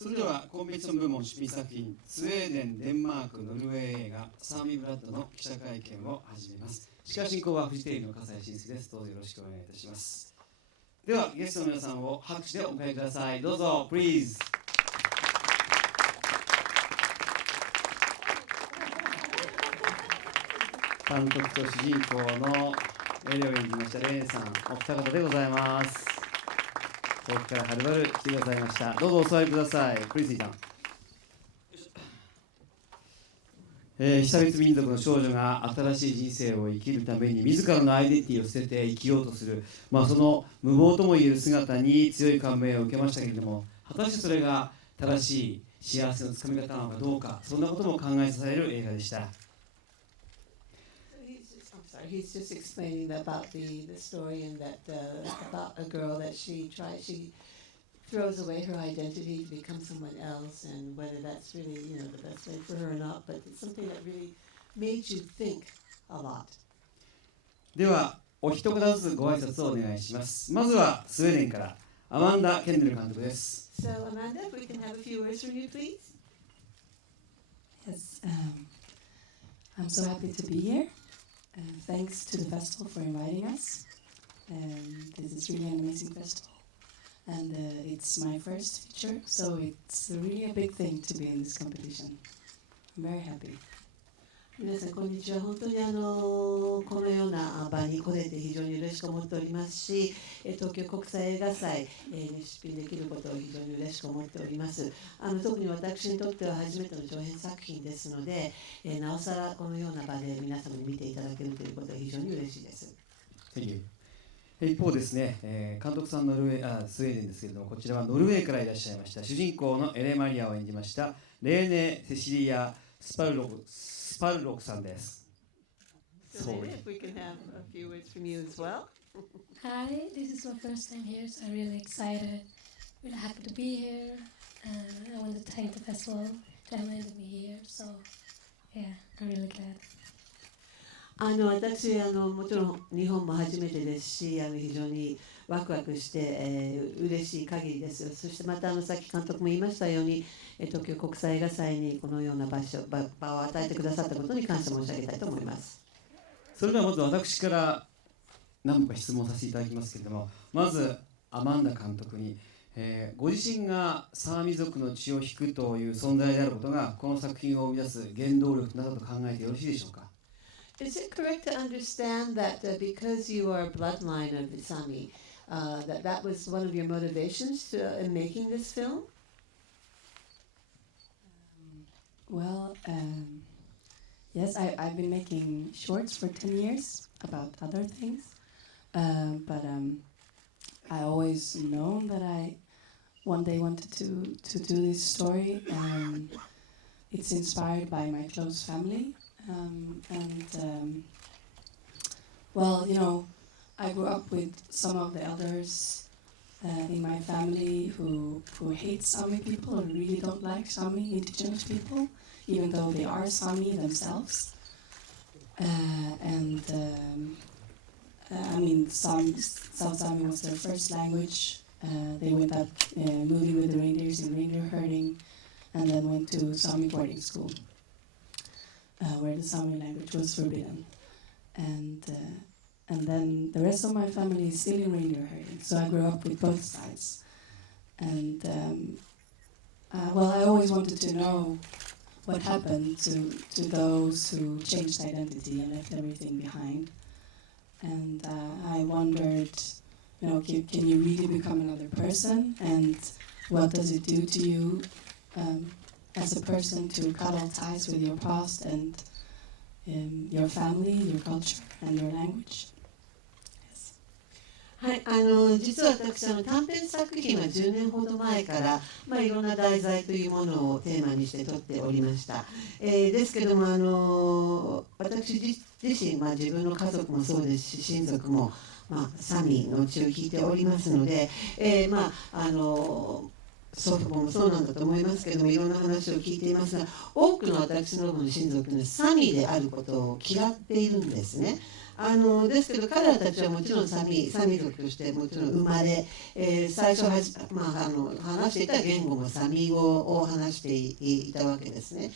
それではコンペティション部門出品作品スウェーデン、デンマーク、ノルウェー映画サーミ、ブラッドの記者会見を始めます。司会進行はフジテレビの笠井信介です。どうぞよろしくお願いいたします。ではゲストの皆さんを拍手でお迎えください。どうぞ Please。 監督と主人公のエレを演じましたレーンさん、お二方でございます。遠くからはるばる来てくださいました。どうぞお座りください。プリンスイさん。被差別民族の少女が新しい人生を生きるために自らのアイデンティティを捨てて生きようとする、その無謀ともいえる姿に強い感銘を受けましたけれども、果たしてそれが正しい幸せのつかみ方なのかどうか、そんなことも考えさせられる映画でした。He's just explaining about the story and that about a girl that she throws away her identity to become someone else, and whether that's really the best way for her or not, but it's something that really made you think a lot. ではお一言ずつご挨拶をお願いします。まずはスウェーデンからアマンダ・ケンネル監督です。So Amanda, if we can have a few words from you, please. Yes, I'm so happy to be here. Thanks to the festival for inviting us. This is really an amazing festival. And it's my first feature, so it's really a big thing to be in this competition. I'm very happy. 皆さんこんにちは。本当にこのような場に来れて非常に嬉しく思っておりますし、東京国際映画祭に出品できることを非常に嬉しく思っております。特に私にとっては初めての長編作品ですので、なおさらこのような場で皆様に見ていただけるということは非常に嬉しいです。Thank you。一方ですね、監督さんスウェーデンですけれども、こちらはノルウェーからいらっしゃいました主人公のエレマリアを演じましたレーネ・セシリア・スパルロクさんです。So if we can have a few words from you as well. Hi, this is my first time here, so I'm really excited, really happy to be here. I want to thank the festival that invited me here, so yeah, I'm really glad. 私もちろん日本も初めてですし、非常にワクワクして、嬉しい限りです。そしてまたさっき監督も言いましたように、東京国際映画祭にこのような場を与えてくださったことに感謝申し上げたいと思います。それではまず私から何個か質問させていただきますけれども、まずアマンダ監督に、ご自身がサーミ族の血を引くという存在であることがこの作品を生み出す原動力となったと考えてよろしいでしょうか。Is it correct to understand that because you are a bloodline of the Sami, that was one of your motivations in making this film? Yes, I've been making shorts for 10 years about other things, but I always known that I one day wanted to do this story. It's inspired by my close family. I grew up with some of the elders in my family who hate Sami people or really don't like Sami indigenous people, even though they are Sami themselves. South Sami was their first language. They went up moving with the reindeers and reindeer herding, and then went to Sami boarding school. Where the Sami language was forbidden, and then the rest of my family is still in reindeer herding. So I grew up with both sides, and I always wanted to know what happened to those who changed identity and left everything behind. And I wondered, can you really become another person? And what does it do to you? As a person to cut all ties with your past and your family, your culture, and your language. Yes. はい、実は私短編作品は10年ほど前から、いろんな題材というものをテーマにして撮っておりました。ですけども私自身、自分の家族もそうですし親族も、サミの血を引いておりますので、祖父母もそうなんだと思いますけども、いろんな話を聞いていますが、多くの私の親族のサミであることを嫌っているんですね。ですけど彼らたちはもちろんサミ族としてもちろん生まれ、最初は、話していた言語もサミ語を話していたわけですね。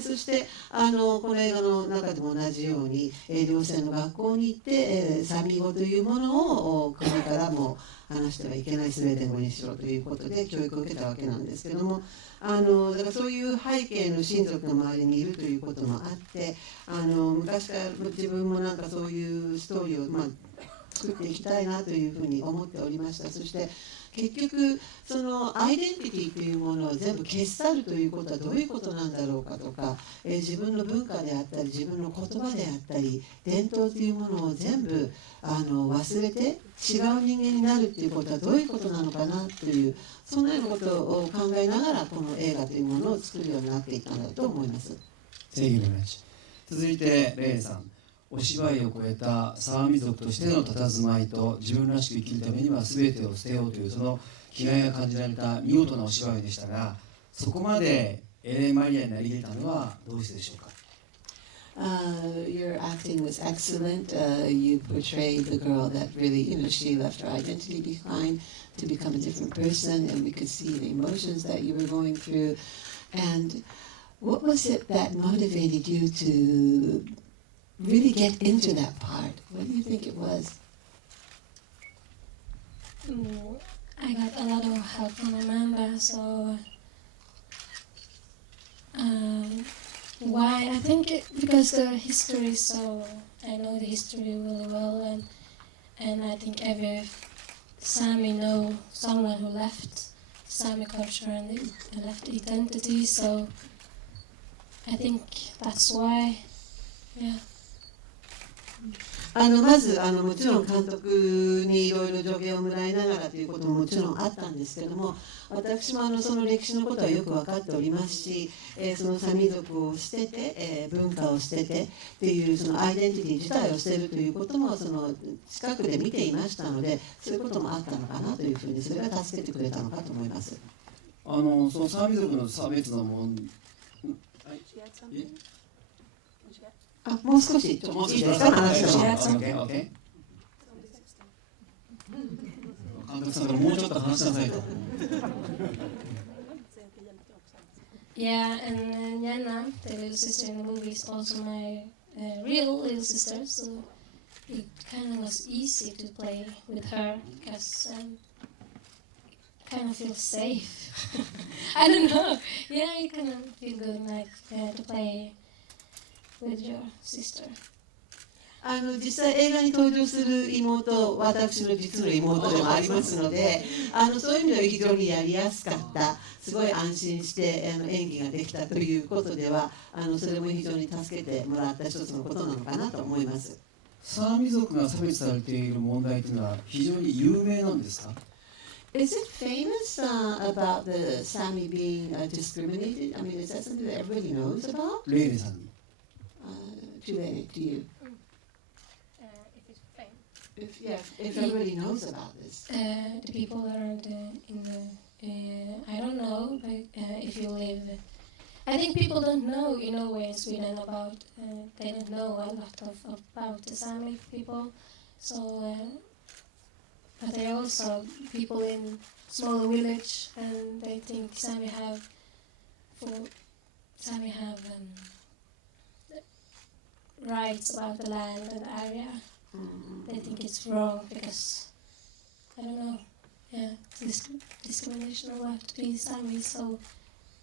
そしてこの映画の中でも同じように、寮生の学校に行って、サミ語というものを国からも話してはいけない、スウェーデン語にしろということで教育を受けたわけなんですけども、だからそういう背景の親族の周りにいるということもあって、昔から自分もなんかそういうストーリーを、作っていきたいなというふうに思っておりました。そして結局そのアイデンティティというものを全部消し去るということはどういうことなんだろうかとか、自分の文化であったり自分の言葉であったり伝統というものを全部忘れて違う人間になるということはどういうことなのかなという、そんなようなことを考えながらこの映画というものを作るようになっていったんだと思います。続いてレイさん、お芝居を超えたサーミ族としての佇まいと自分らしく生きるためには全てを捨てようというその気概が感じられた見事なお芝居でしたが、そこまでエレン・マリアになり得たのはどうしてでしょうか。Your acting was excellent. You portrayed the girl that really, she left her identity behind to become a different person, and we could see the emotions that you were going through. And what was it that motivated you to really get into that part? What do you think it was? I got a lot of help from Amanda, so why? I think because the history is so, I know the history really well, and I think every Sami know someone who left Sami culture and left identity, so I think that's why, yeah.まずもちろん監督にいろいろ助言をもらいながらということももちろんあったんですけども、私もその歴史のことはよく分かっておりますし、そのサミ族を捨てて、文化を捨ててっていうそのアイデンティティ自体を捨てるということもその近くで見ていましたので、そういうこともあったのかなというふうに、それが助けてくれたのかと思います。そのサミ族の差別のもん、もう少し、いいですか、話しても。監督さんからもうちょっと話しなさいと。Yeah, and Jana, the little sister in the movie, is also my real little sister, so it kind of was easy to play with her because kind of feel safe. I don't know. Yeah, you kind of feel good like to play with your sister. 実際映画に登場する妹、私の実の妹でもありますので、そういう意味では非常にやりやすかった、すごい安心して演技ができたということでは、それも非常に助けてもらった一つのことなのかなと思います。サーミ族が差別されている問題というのは非常に有名なんですか？ Is it famous about the Sami being discriminated? I mean, is that something that everybody knows about? レイレさんに。To you. If it's fame. If everybody knows about this. The people around in the I don't know, but if you live, I think people don't know in Norway and Sweden about. They don't know a lot about the Sami people. So, but there are also people in smaller village, and they think Sami have rights about the land and the area. They think it's wrong because I don't know. Yeah, this discrimination about to be Sami is so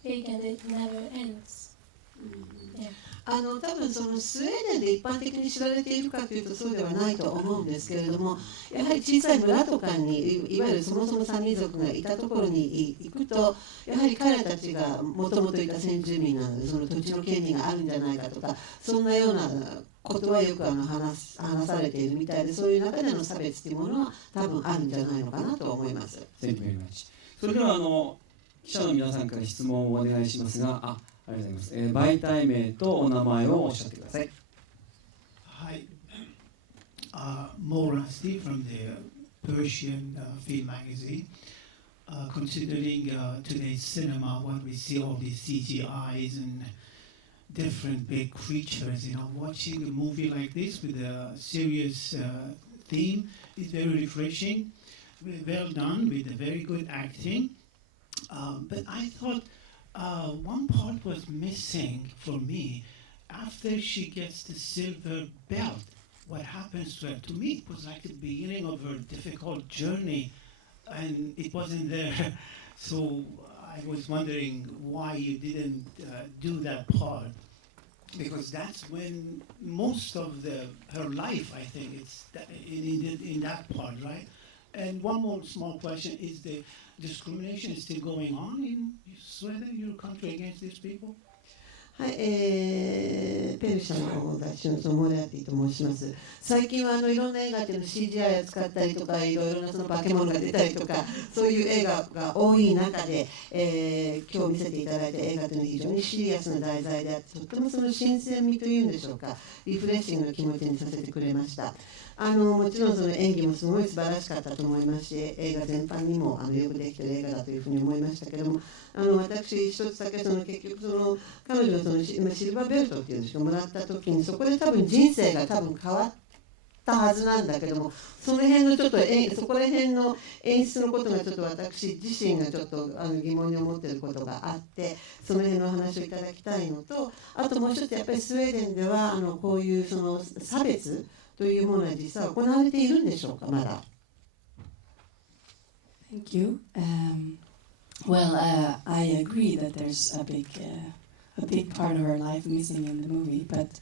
big and it never ends. Yeah. 多分そのスウェーデンで一般的に知られているかというとそうではないと思うんですけれども、やはり小さい村とかにいわゆるそもそもサミ族がいたところに行くと、やはり彼たちがもともといた先住民なのでその土地の権利があるんじゃないかとか、そんなようなことはよく話されているみたいで、そういう中での差別というものは多分あるんじゃないのかなと思います。それでは記者の皆さんから質問をお願いしますが、ありがとうございます。媒体名とお名前をおっしゃってください。はい。Mo Rusty from the Persian film magazine. Considering today's cinema, when we see all these CGIs and different big creatures. Watching a movie like this with a serious theme is very refreshing. Well done with a very good acting. But I thought one part was missing for me. After she gets the silver belt, what happens to her? To me, it was like the beginning of her difficult journey, and it wasn't there. So I was wondering why you didn't do that part, because that's when most of her life, I think, it's in that part, right? And one more small question: is the discrimination still going on in Sweden, your country, against these people? はい、ペルシャの雑誌のモレアティと申します。最近はいろんな映画っていうの CGI を使ったりとか、いろいろなその化け物が出たりとか、そういう映画が多い中で、今日見せていただいた映画というのは非常にシリアスな題材であって、とてもその新鮮味というんでしょうか、リフレッシングな気持ちにさせてくれました。もちろんその演技もすごい素晴らしかったと思いますし、映画全般にもよくできている映画だというふうに思いましたけれども、私一つだけ結局彼女のシルバーベルトっていうんですか、もらった時にそこで多分人生が多分変わったはずなんだけども、その辺のちょっとそこら辺の演出のことがちょっと私自身がちょっと疑問に思っていることがあって、その辺のお話をいただきたいのと、あともう一つやっぱりスウェーデンではこういうその差別というものは実際行われているんでしょうか、まだ。Thank you. Well, I agree that there's a big part of her life missing in the movie, but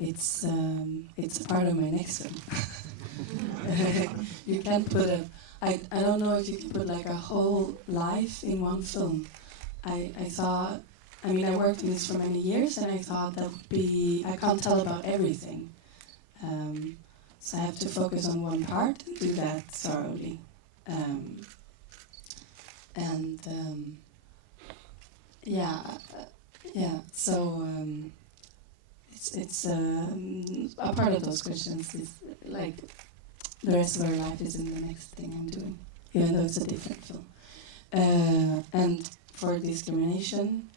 it's a part of my next film. You can't put I don't know if you can put like a whole life in one film. I thought, I mean, I worked in this for many years, and I thought that would be, I can't tell about everything. So I have to focus on one part and do that thoroughly. So it's a part of those questions is like the rest of our life is in the next thing I'm doing, even though it's a different film. And for discrimination,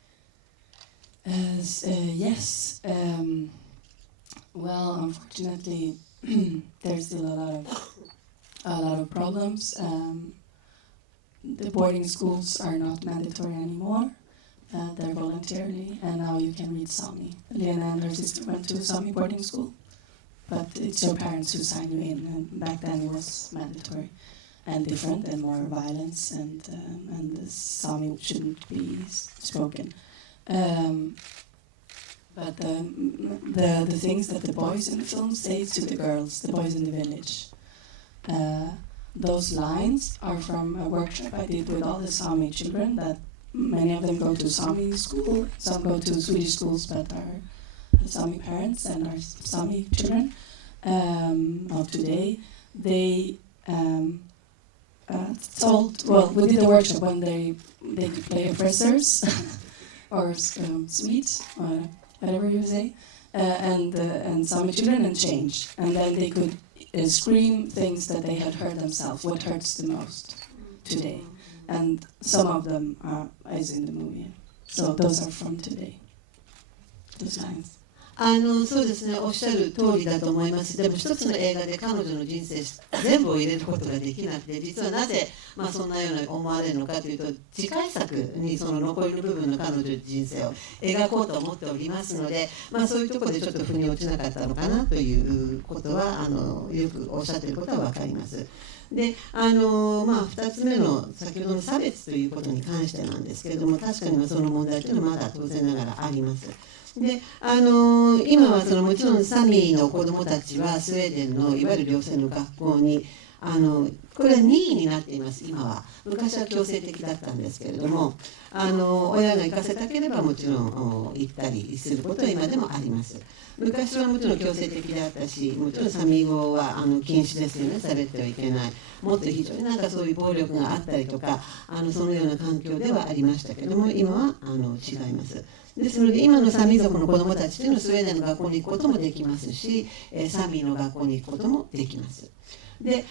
yes. Well, unfortunately, there's still a lot of problems. The boarding schools are not mandatory anymore. They're voluntarily, and now you can read Sami. Lena and her sister went to Sami boarding school, but it's your parents who sign you in, and back then it was mandatory and different and more violence, and the Sami shouldn't be spoken. But the things that the boys in the film say to the girls, the boys in the village, those lines are from a workshop I did with all the Sami children. That many of them go to Sami school, some go to Swedish schools, but are Sami parents and are Sami children of today. They we did a workshop when they could play oppressors or sweets, or whatever you say, and Sami children, and change, and then they could scream things that they had heard themselves, what hurts the most today, and some of them is in the movie, so those are from today, those lines. そうですね、おっしゃる通りだと思います。でも一つの映画で彼女の人生全部を入れることができなくて、実はなぜ、そんなような思われるのかというと、次回作にその残りの部分の彼女の人生を描こうと思っておりますので、そういうところでちょっと腑に落ちなかったのかなということはよくおっしゃっていることは分かります。で2つ目の先ほどの差別ということに関してなんですけれども、確かにその問題というのはまだ当然ながらあります。で今はもちろんサミーの子どもたちはスウェーデンのいわゆる寮生の学校にこれは任意になっています。今は昔は強制的だったんですけれども、親が行かせたければもちろん行ったりすることは今でもあります。昔はもちろん強制的であったし、もちろんサミー語は禁止ですよね、されてはいけない。もっと非常にそういう暴力があったりとかそのような環境ではありましたけれども、今は違います。ですので今のサミー族の子どもたちというのはスウェーデンの学校に行くこともできますし、サミーの学校に行くこともできます。で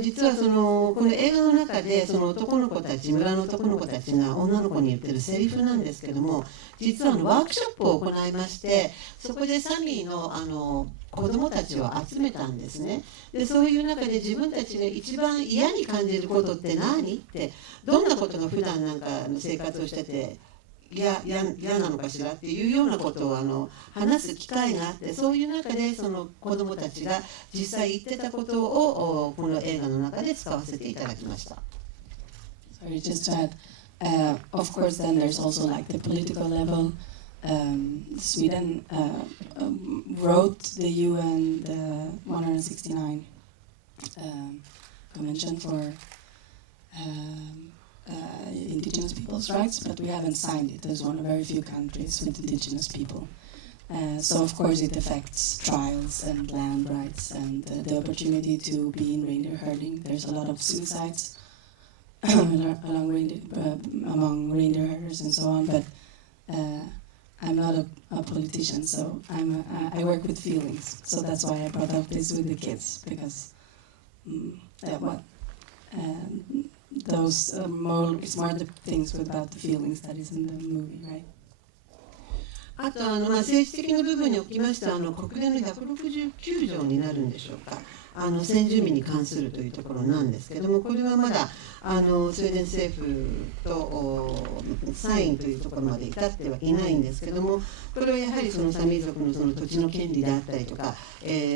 実はこの映画の中でその男の子たち、村の男の子たちが女の子に言ってるセリフなんですけども、実はワークショップを行いまして、そこでサミーの子供たちを集めたんですね。でそういう中で自分たちが一番嫌に感じることって何って、どんなことが普段なんか生活をしてて嫌なのかしらっていうようなことを話す機会があって、そういう中でその子どもたちが実際言ってたことをこの映画の中で使わせていただきました。Sorry, just to add, of course, then there's also like the political level. Sweden wrote the UN the 169 Convention for indigenous people's rights, but we haven't signed it as one of very few countries with indigenous people. So of course it affects trials and land rights and the opportunity to be in reindeer herding. There's a lot of suicides among reindeer herders and so on, but I'm not a politician, so I work with feelings. So that's why I brought up this with the kids, because it's more the things about the feelings that is in the movie, right? あと政治的な部分におきましては国連の169条になるんでしょうか、先住民に関するというところなんですけども、これはまだスウェーデン政府とサインというところまで至ってはいないんですけども、これはやはりそのサミー族のその土地の権利であったりとか、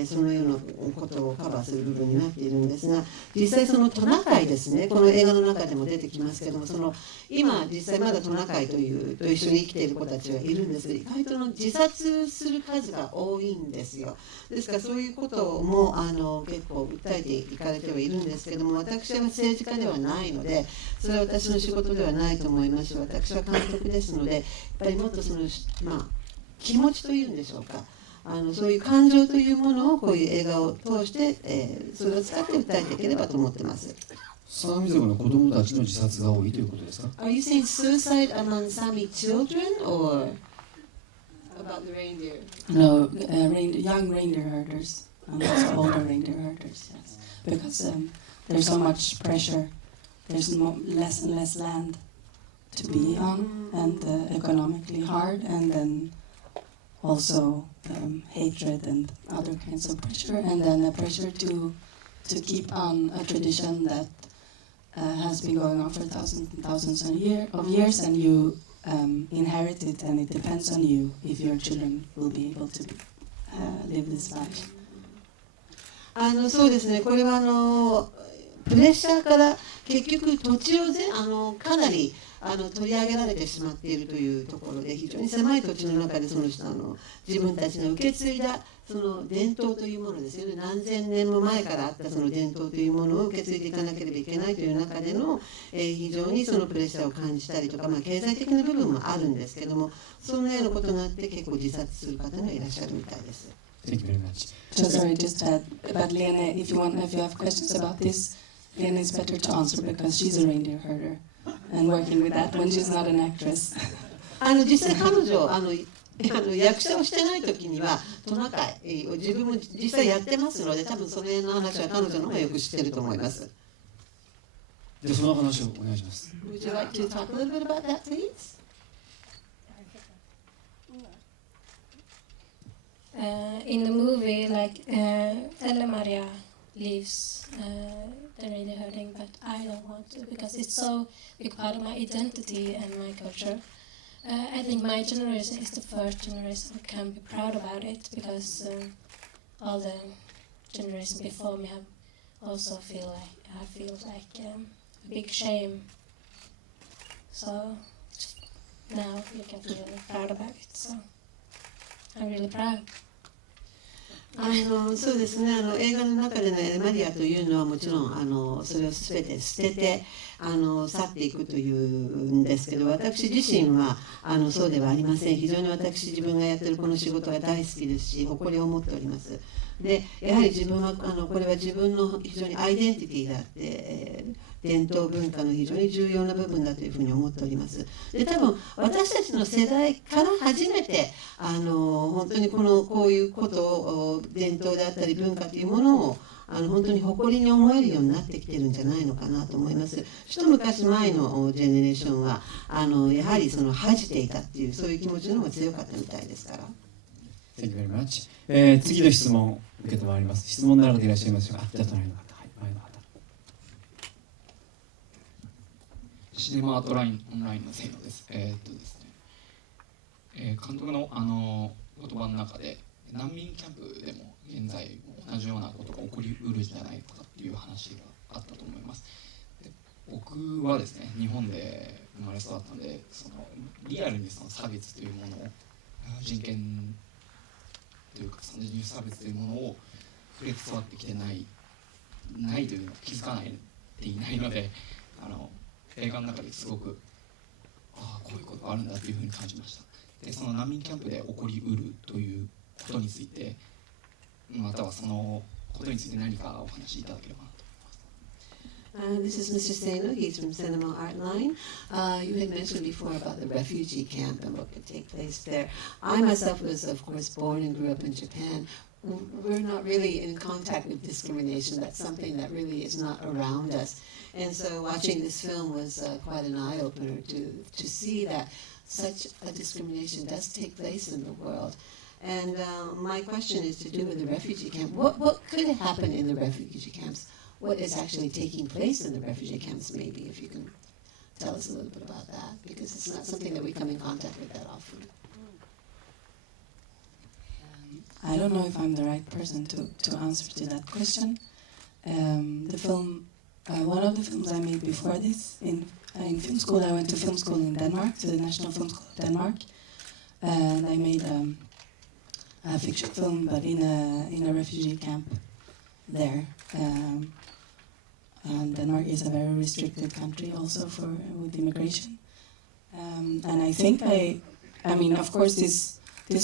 そのようなことをカバーする部分になっているんですが、実際そのトナカイですね、この映画の中でも出てきますけども、今実際まだトナカイと一緒に生きている子たちはいるんですが、意外と自殺する数が多いんですよ。ですからそういうことも結構訴えていかれてはいるんですけども、私は政治家ではないので、それは私の仕事ではないと思いますし、私は監督ですので、やっぱりもっと気持ちというんでしょうか、そういう感情というものをこういう映画を通して、それを使って訴えていければと思っています。サーミ族の子供たちの自殺が多いということですか？ Are you saying suicide among Sami children or about the reindeer? No, young reindeer herders and also older reindeer herders, yes. Because there's so much pressure, there's less and less land to be on, and economically hard, and then also hatred and other kinds of pressure, and then a pressure to keep on a tradition that has been going on for thousands and thousands of years, and you inherit it, and it depends on you if your children will be able to live this life. そうですね、これはプレッシャーから結局土地をかなり取り上げられてしまっているというところで、非常に狭い土地の中で自分たちの受け継いだその伝統というものですよね、何千年も前からあったその伝統というものを受け継いでいかなければいけないという中での、非常にそのプレッシャーを感じたりとか、経済的な部分もあるんですけども、そのようなことがあって結構自殺する方がいらっしゃるみたいです。Thank you very much. Sorry, just about Lene, if you have questions about this, Lene is better to answer because she's a reindeer herder and working with that when she's not an actress. 実際彼女役者をしてない時にはトナカイを自分も実際やってますので、多分それの話は彼女の方がよく知ってると思います。じゃあその話をお願いします。Would you like to talk a little bit about that, please? In the movie, like Ella Maria leaves the reindeer herding, but I don't want to because it's so big part of my identity and my culture. I think my generation is the first generation who can be proud about it because all the generations before me have also feel like a big shame. So now you can feel proud about it. So I'm really proud. そうですね、映画の中でのエルマリアというのはもちろんそれを全て捨てて去っていくというんですけど、私自身はそうではありません。非常に自分がやっているこの仕事は大好きですし、誇りを持っております。でやはり自分はこれは自分の非常にアイデンティティであって、伝統文化の非常に重要な部分だというふうに思っております。で多分私たちの世代から初めて本当にこういうことを伝統であったり文化というものを本当に誇りに思えるようになってきてるんじゃないのかなと思います。一昔前のジェネレーションはやはりその恥じていたっていうそういう気持ちの方が強かったみたいですから。Thank you very much. 次の質問受けてまいります。質問ならでいらっしゃいますでしょうか。じゃあ隣の方、はい、前の方。シネマアートオンラインのせいのです。ですね、監督の言葉の中で難民キャンプでも現在同じようなことが起こりうるんじゃないかっていう話があったと思います。で僕はですね、日本で生まれ育ったので、そのリアルにその差別というものを、人権というかその人種差別というものを触れ伝わってきてないというのを気づかないでいないので、映画の中ですごくこういうことがあるんだというふうに感じました。でその難民キャンプで起こりうるということについて、またはそのことについて何かお話しいただければなと思います。This is Mr. Seno. He's from Cinema Art Line. You had mentioned before about the refugee camp and what could take place there. I myself was, of course, born and grew up in Japan. We're not really in contact with discrimination. That's something that really is not around us. And so watching this film was quite an eye-opener to see that such a discrimination does take place in the world. And my question is to do with the refugee camp. What could happen in the refugee camps? What is actually taking place in the refugee camps, maybe, if you can tell us a little bit about that, because it's not something that we come in contact with that often. I don't know if I'm the right person to answer to that question. The film, one of the films I made before this, in film school, I went to film school in Denmark, to the National Film School of Denmark, and I made a fiction film, but in a refugee camp there. And Denmark is a very restricted country also with immigration. And I think I mean, of course, this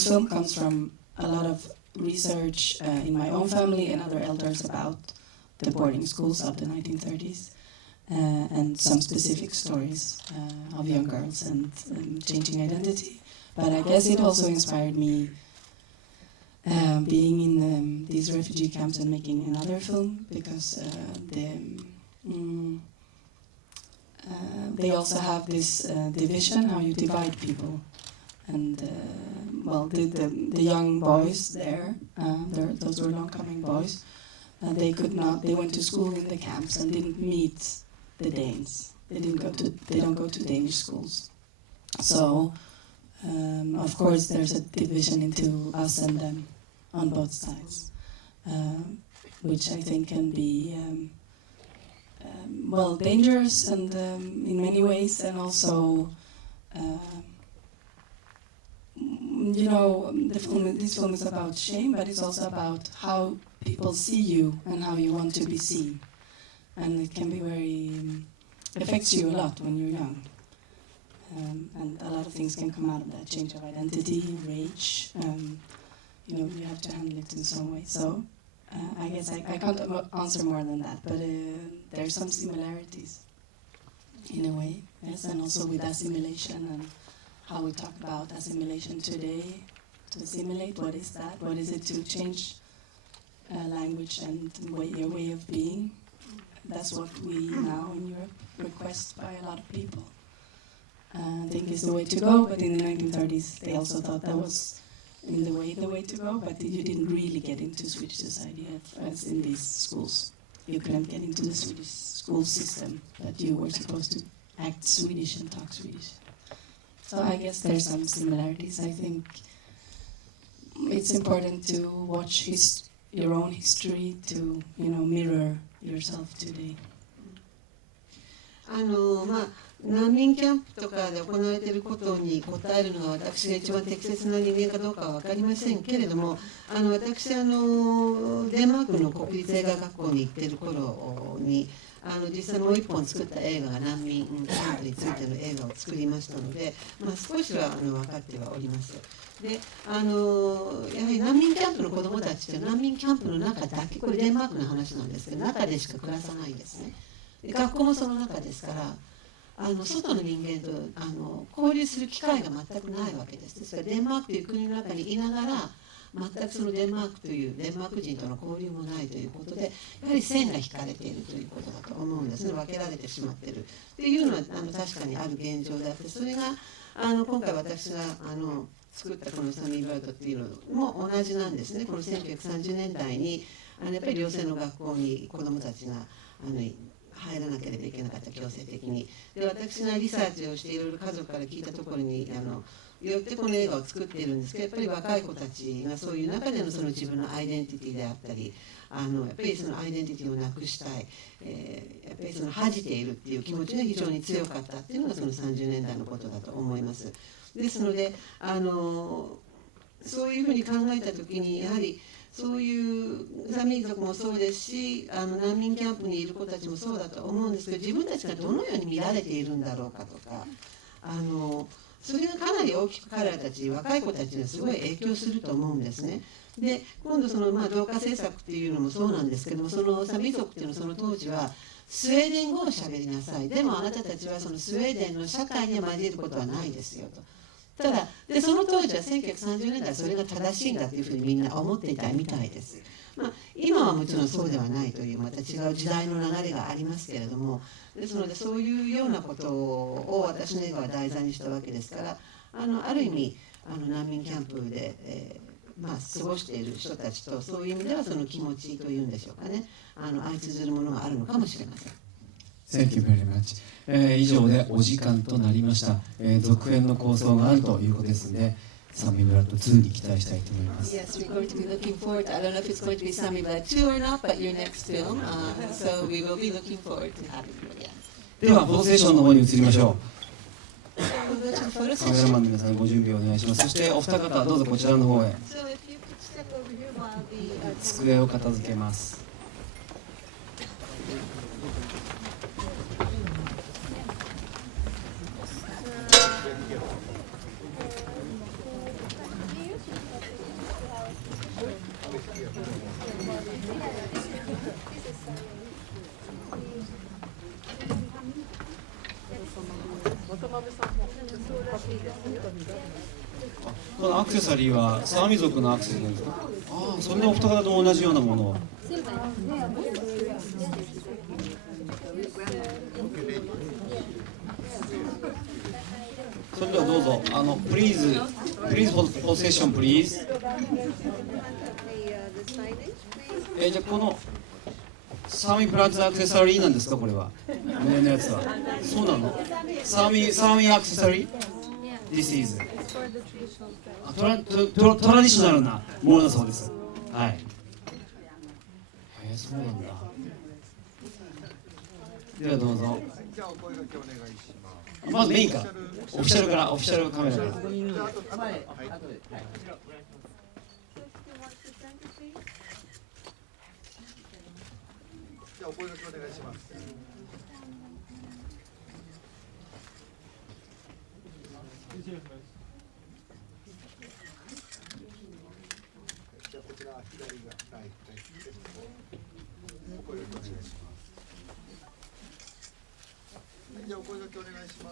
film comes from a lot of research in my own family and other elders about the boarding schools of the 1930s, and some specific stories of young girls and changing identity. But I guess it also inspired me being in these refugee camps and making another film, because they also have this division, how you divide people. And the young boys there, those were long-coming boys, they went to school in the camps and didn't meet the Danes. They don't go to Danish schools. So, of course, there's a division into us and them on both sides, which I think can be dangerous and in many ways, and also this film is about shame, but it's also about how people see you and how you want to be seen, and it can be affects you a lot when you're young, and a lot of things can come out of that: change of identity, rage. You have to handle it in some way. So I guess I can't answer more than that, but there's some similarities in a way, yes, and also with assimilation and how we talk about assimilation today. To assimilate, what is that? What is it to change language and your way of being? That's what we now in Europe request by a lot of people. I think is the way to go, but in the 1930s they also thought that was the way to go, but you didn't really get into Swedish society as in these schools. You couldn't get into the Swedish school system, but you were supposed to act Swedish and talk Swedish. So I guess there's some similarities. I think it's important to watch your own history to mirror yourself today. 難民キャンプとかで行われていることに答えるのが私が一番適切な人間かどうかは分かりませんけれども、私デンマークの国立映画学校に行っている頃に実際もう一本作った映画が難民キャンプについての映画を作りましたので、少しは分かってはおります。でやはり難民キャンプの子どもたちって難民キャンプの中だけ、これデンマークの話なんですけど、中でしか暮らさないんですね。で学校もその中ですから、外の人間と交流する機会が全くないわけです。ですからデンマークという国の中にいながら全くそのデンマークというデンマーク人との交流もないということで、やはり線が引かれているということだと思うんですね。分けられてしまっているっていうのは確かにある現状であって、それが今回私が作ったこのサミー・ブラッドっていうのも同じなんですね。この1930年代にやっぱり寮生の学校に子どもたちが入らなければいけなかった強制的に。で、私がリサーチをしていろいろ家族から聞いたところによってこの映画を作っているんですけど、やっぱり若い子たちがそういう中でのその自分のアイデンティティであったり、やっぱりそのアイデンティティをなくしたい、やっぱりその恥じているっていう気持ちが非常に強かったっていうのがその30年代のことだと思います。ですのでそういうふうに考えた時に、やはりそういうサミー族もそうですし、難民キャンプにいる子たちもそうだと思うんですけど、自分たちがどのように見られているんだろうかとか、それがかなり大きく彼らたち、若い子たちにすごい影響すると思うんですね。で、今度その同化政策っていうのもそうなんですけども、そのサミ族っていうのはその当時はスウェーデン語をしゃべりなさい、でもあなたたちはそのスウェーデンの社会に交じることはないですよと。ただで、その当時は1930年代それが正しいんだというふうにみんな思っていたみたいです。今はもちろんそうではないというまた違う時代の流れがありますけれども、ですのでそういうようなことを私の映画は題材にしたわけですから、ある意味難民キャンプで、過ごしている人たちとそういう意味ではその気持ちというんでしょうかね、相通ずるものがあるのかもしれません。Thank you very much. 以上でお時間となりました。続編の構想があるということですので、サミー・ブラッド2に期待したいと思います。Yes, we're going to be looking forward. I don't know if it's going to be Sami Blood 2 or not, but your next film. So we will be looking forward to having you again. では、フォトセッションの方に移りましょう。 We'll go to the photo カメラ session. マンの皆さん、ご準備をお願いします。そしてお二方、どうぞこちらの方へ。So if you could step over here while the 机を片付けます。このアクセサリーはサーミ族のアクセサリーなんですか？ああ、それでお二方とも同じようなものを。それではどうぞ、please possession please。じゃあこのサーミプラッツアクセサリーなんですか、これは。胸のやつは。そうなの？サーミアクセサリー？ This is トラディショナルなものだそうです。はい。そうなんだ。ではどうぞ。じゃあお声掛けお願いします。まずメインから、オフィシャルから、オフィシャルカメラから。じゃあお声掛けお願いします。じゃあこちら左がライトです。お声掛けお願いします。じゃあお声掛けお願いします。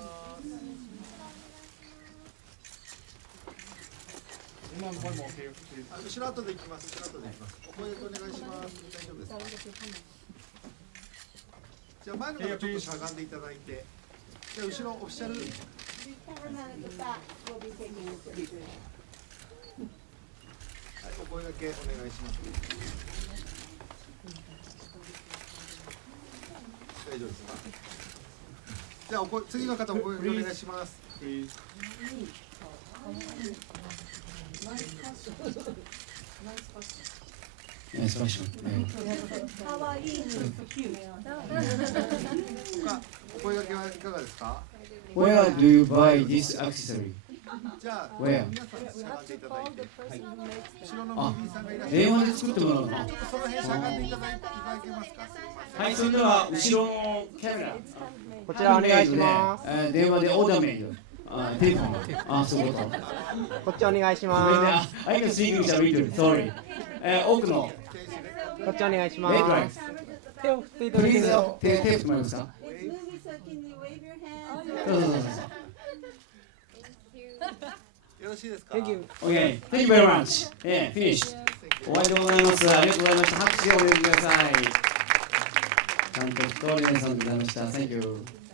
後ろ後で行きます。後ろ後で行きます。お声掛けお願いします。大丈夫ですか？じゃあ前の方ちょっとしゃがんでいただいて、じゃあ後ろオフィシャル。はい、お声掛けお願いします。大丈夫ですか？じゃあ次の方お声掛けお願いします。ナイスファッション。お声掛けはいかがですか？ Where do you buy this accessory? じゃあ Where? 皆さんしゃがんでいただいて、後ろのあムービーさんがいらっしゃる。電話で作ってもらうの？ちょっとその辺しゃがんでいただけますか？はい、それでは後ろのカメラ。こちらお願いします。電話でオーダーメイド。テレフォン。そういうこと。こっちお願いします。 I can speak English a little. Sorry. 奥の。こっちお願いします。手を振っていただける Please と。手振ってもらえますか？どうぞどうぞ。よろろしいですか。 Thank you. Okay, thank you very much. Finish. 終わりでございます。ありがとうございました。拍手でお願いください。監督とレネさんでございました。Thank you.